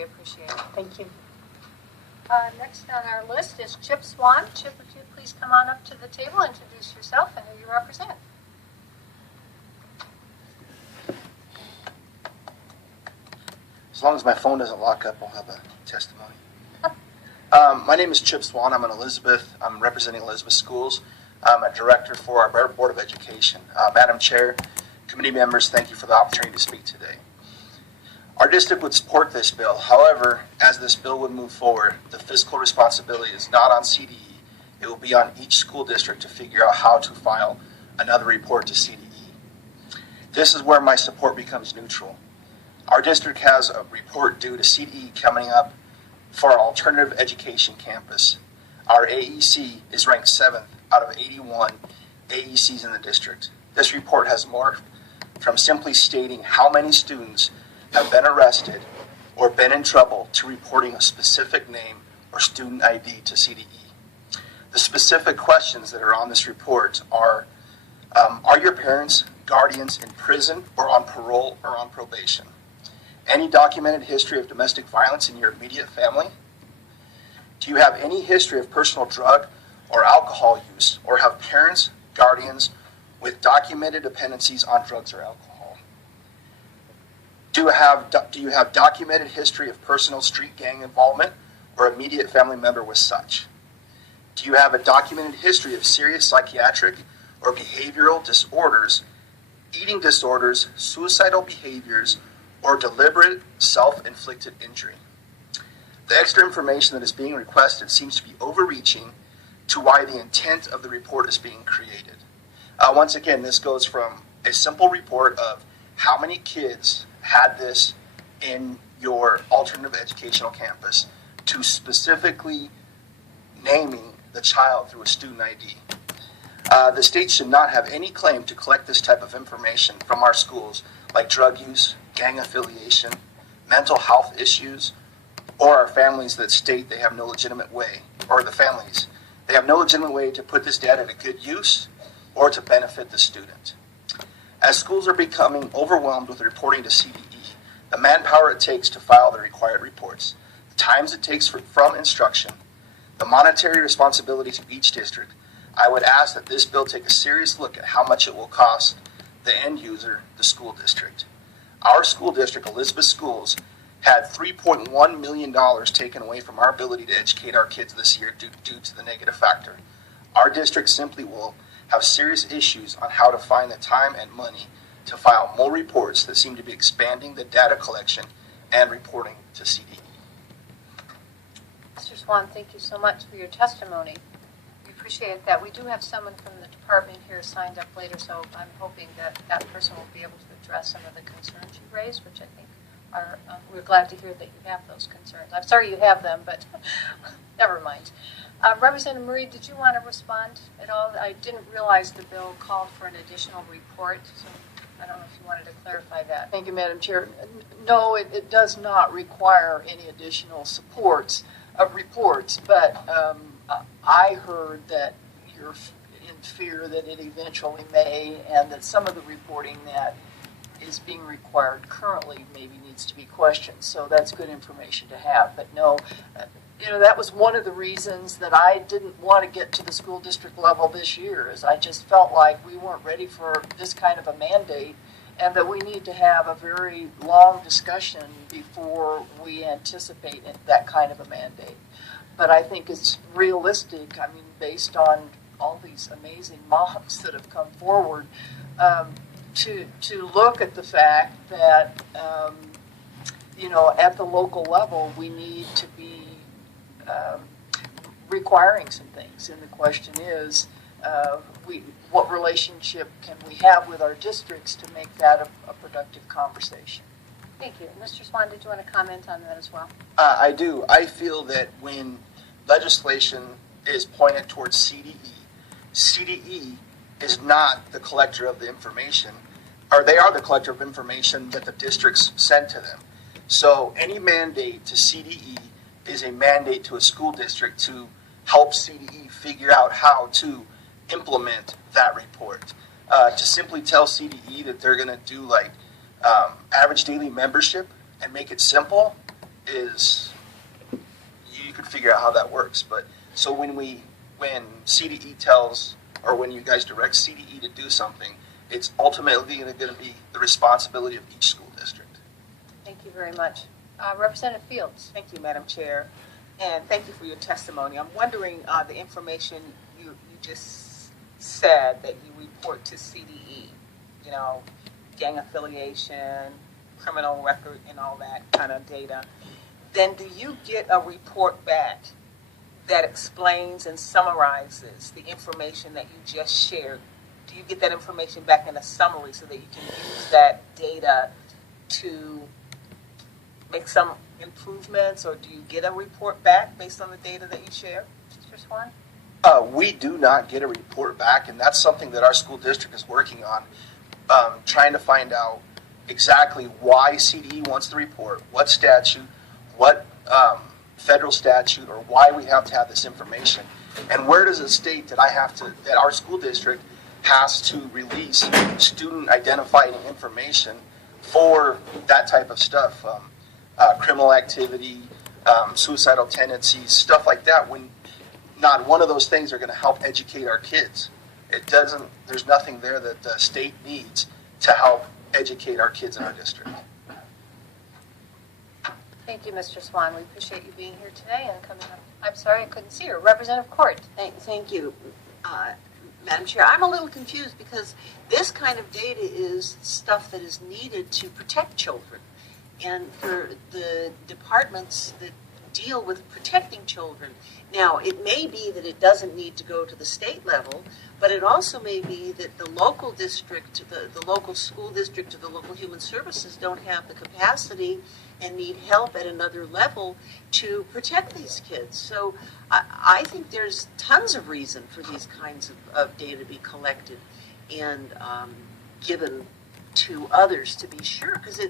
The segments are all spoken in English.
really appreciate it. Thank you. Next on our list is Chip Swan. Chip, would you please come on up to the table, introduce yourself and who you represent. As long as my phone doesn't lock up, I'll have a testimony. My name is Chip Swan. I'm I'm representing Elizabeth Schools. I'm a director for our Board of Education. Madam Chair, committee members, thank you for the opportunity to speak today. Our district would support this bill. However, as this bill would move forward, the fiscal responsibility is not on CDE. It will be on each school district to figure out how to file another report to CDE. This is where my support becomes neutral. Our district has a report due to CDE coming up for our alternative education campus. Our AEC is ranked 7th out of 81 AECs in the district. This report has morphed from simply stating how many students have been arrested or been in trouble to reporting a specific name or student ID to CDE. The specific questions that are on this report are your parents, guardians in prison or on parole or on probation? Any documented history of domestic violence in your immediate family? Do you have any history of personal drug or alcohol use, or have parents, guardians with documented dependencies on drugs or alcohol? Do you have documented history of personal street gang involvement or immediate family member with such? Do you have a documented history of serious psychiatric or behavioral disorders, eating disorders, suicidal behaviors, or deliberate self-inflicted injury? The extra information that is being requested seems to be overreaching to why the intent of the report is being created. Once again, this goes from a simple report of how many kids had this in your alternative educational campus to specifically naming the child through a student ID. The state should not have any claim to collect this type of information from our schools, like drug use, gang affiliation, mental health issues, or our families that state they have no legitimate way, or the families. They have no legitimate way to put this data to good use or to benefit the student. As schools are becoming overwhelmed with reporting to CDE, the manpower it takes to file the required reports, the times it takes from instruction, the monetary responsibilities of each district, I would ask that this bill take a serious look at how much it will cost the end user, the school district. Our school district, Elizabeth Schools, had $3.1 million taken away from our ability to educate our kids this year due to the negative factor. Our district simply will have serious issues on how to find the time and money to file more reports that seem to be expanding the data collection and reporting to CDE. Mr. Swan, thank you so much for your testimony. We appreciate that. We do have someone from the department here signed up later, so I'm hoping that that person will be able to address some of the concerns you raised, which I think are, we're glad to hear that you have those concerns. I'm sorry you have them, but never mind. Representative Murray, did you want to respond at all? I didn't realize the bill called for an additional report, so I don't know if you wanted to clarify that. Thank you, Madam Chair. No, it does not require any additional reports, but I heard that you're in fear that it eventually may, and that some of the reporting that is being required currently maybe needs to be questioned. So that's good information to have. But no, that was one of the reasons that I didn't want to get to the school district level this year, is I just felt like we weren't ready for this kind of a mandate, and that we need to have a very long discussion before we anticipate that kind of a mandate. But I think it's realistic, based on all these amazing moms that have come forward, to look at the fact that, at the local level, we need to be requiring some things. And the question is, what relationship can we have with our districts to make that a productive conversation? Thank you. Mr. Swan, did you want to comment on that as well? I do. I feel that when legislation is pointed towards CDE is not the collector of the information, or they are the collector of information that the districts send to them. So any mandate to CDE is a mandate to a school district to help CDE figure out how to implement that report. To simply tell CDE that they're going to do average daily membership and make it simple is, you could figure out how that works. But so when CDE tells, or when you guys direct CDE to do something, it's ultimately going to be the responsibility of each school district. Thank you very much. Representative Fields. Thank you, Madam Chair, and thank you for your testimony. I'm wondering the information you just said that you report to CDE, you know, gang affiliation, criminal record, and all that kind of data. Then do you get a report back that explains and summarizes the information that you just shared? Do you get that information back in a summary so that you can use that data to make some improvements, or do you get a report back based on the data that you share? Mr. Swan? We do not get a report back, and that's something that our school district is working on, trying to find out exactly why CDE wants the report, what statute, what federal statute, or why we have to have this information, and where does it state that that our school district has to release student identifying information for that type of stuff, criminal activity, suicidal tendencies, stuff like that, when not one of those things are going to help educate our kids. There's nothing there that the state needs to help educate our kids in our district. Thank you, Mr. Swan. We appreciate you being here today and coming up. I'm sorry I couldn't see her. Representative Court. Thank you, Madam Chair. I'm a little confused because this kind of data is stuff that is needed to protect children. And for the departments that deal with protecting children. Now, it may be that it doesn't need to go to the state level, but it also may be that the local district, the local school district, or the local human services don't have the capacity and need help at another level to protect these kids. So I think there's tons of reason for these kinds of data to be collected and given to others to be sure, because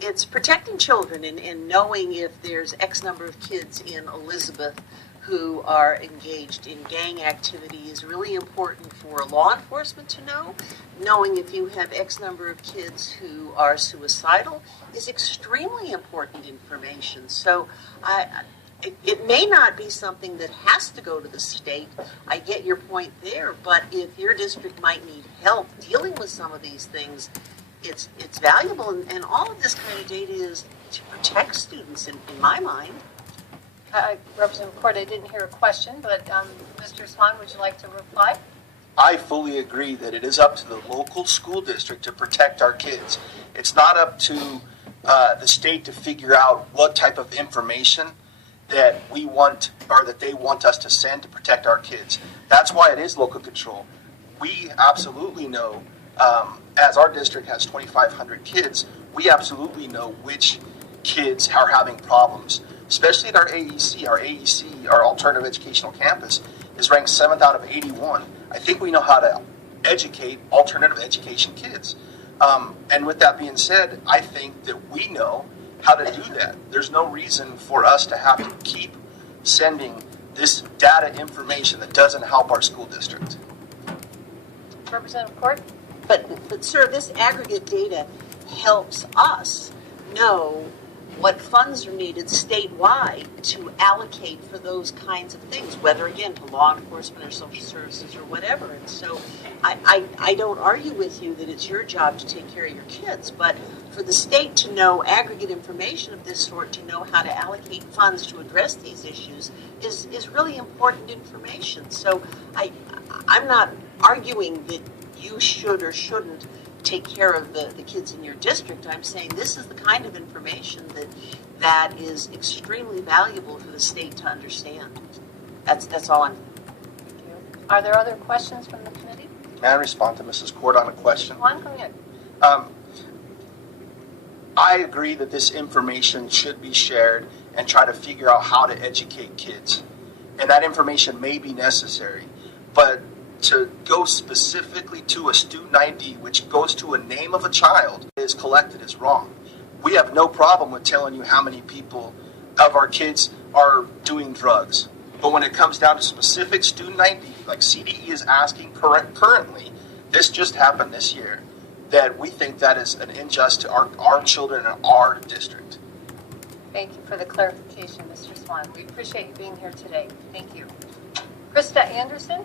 it's protecting children and knowing if there's X number of kids in Elizabeth who are engaged in gang activity is really important for law enforcement to know. Knowing if you have X number of kids who are suicidal is extremely important information. So it may not be something that has to go to the state. I get your point there, but if your district might need help dealing with some of these things, it's valuable, and all of this kind of data is to protect students in my mind. Representative Court, I didn't hear a question, but Mr. Swan, would you like to reply? I fully agree that it is up to the local school district to protect our kids. It's not up to the state to figure out what type of information that we want or that they want us to send to protect our kids. That's why it is local control. We absolutely know, as our district has 2,500 kids, we absolutely know which kids are having problems. Especially at our AEC. Our Alternative Educational Campus, is ranked 7th out of 81. I think we know how to educate alternative education kids. And with that being said, I think that we know how to do that. There's no reason for us to have to keep sending this data information that doesn't help our school district. Representative Court? But sir, this aggregate data helps us know what funds are needed statewide to allocate for those kinds of things, whether, again, to law enforcement or social services or whatever. And so I don't argue with you that it's your job to take care of your kids, but for the state to know aggregate information of this sort, to know how to allocate funds to address these issues is really important information. So I'm not arguing that you should or shouldn't take care of the kids in your district. I'm saying this is the kind of information that is extremely valuable for the state to understand. That's all I'm. Thank you. Are there other questions from the committee? May I respond to Mrs. Court on a question? Juan, go ahead. I agree that this information should be shared and try to figure out how to educate kids. And that information may be necessary, but to go specifically to a student ID, which goes to a name of a child, is collected is wrong. We have no problem with telling you how many people of our kids are doing drugs. But when it comes down to specific student ID, like CDE is asking currently, this just happened this year, that we think that is an injustice to our children in our district. Thank you for the clarification, Mr. Swan. We appreciate you being here today. Thank you. Krista Anderson?